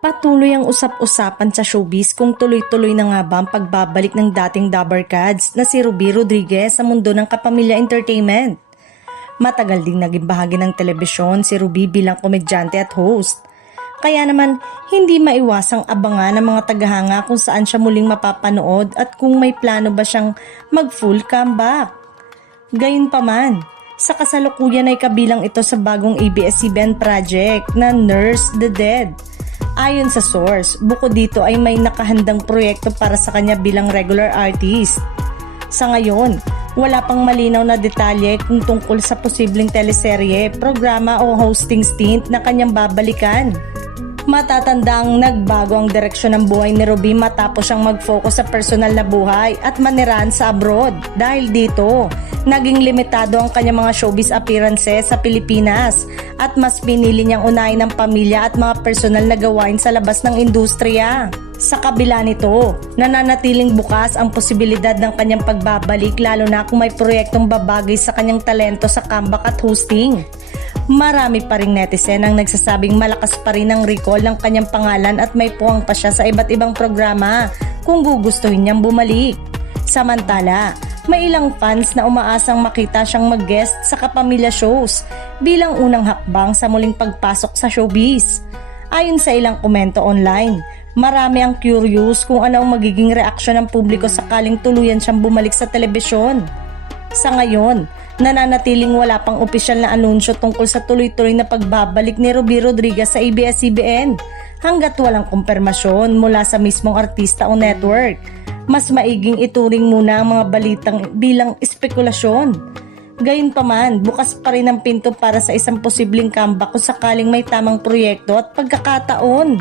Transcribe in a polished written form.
Patuloy ang usap-usapan sa showbiz kung tuloy-tuloy na nga ba ang pagbabalik ng dating Dabarkads na si Ruby Rodriguez sa mundo ng Kapamilya Entertainment. Matagal ding naging bahagi ng telebisyon si Ruby bilang komedyante at host. Kaya naman hindi maiwasang abangan ng mga tagahanga kung saan siya muling mapapanood at kung may plano ba siyang mag-full comeback. Gayunpaman, sa kasalukuyan ay kabilang ito sa bagong ABS-CBN project na Nurse the Dead. Ayon sa source, bukod dito ay may nakahandang proyekto para sa kanya bilang regular artist. Sa ngayon, wala pang malinaw na detalye kung tungkol sa posibleng teleserye, programa o hosting stint na kanyang babalikan. Matatandang nagbago ang direksyon ng buhay ni Ruby matapos siyang mag-focus sa personal na buhay at manirahan sa abroad. Dahil dito, naging limitado ang kanyang mga showbiz appearances sa Pilipinas at mas pinili niyang unahin ang pamilya at mga personal na gawain sa labas ng industriya. Sa kabila nito, nananatiling bukas ang posibilidad ng kanyang pagbabalik lalo na kung may proyektong babagay sa kanyang talento sa comeback at hosting. Marami pa ring netizen ang nagsasabing malakas pa rin ang recall ng kanyang pangalan at may puwang pa siya sa iba't ibang programa kung gugustuhin niyang bumalik. Samantala, may ilang fans na umaasang makita siyang mag-guest sa Kapamilya shows bilang unang hakbang sa muling pagpasok sa showbiz. Ayon sa ilang komento online, marami ang curious kung ano ang magiging reaksyon ng publiko sakaling tuluyan siyang bumalik sa telebisyon. Sa ngayon, nananatiling wala pang opisyal na anunsyo tungkol sa tuloy-tuloy na pagbabalik ni Ruby Rodriguez sa ABS-CBN hanggat walang kumpirmasyon mula sa mismong artista o network. Mas maiging ituring muna ang mga balitang bilang espekulasyon. Gayunpaman, bukas pa rin ang pinto para sa isang posibleng comeback kung sakaling may tamang proyekto at pagkakataon.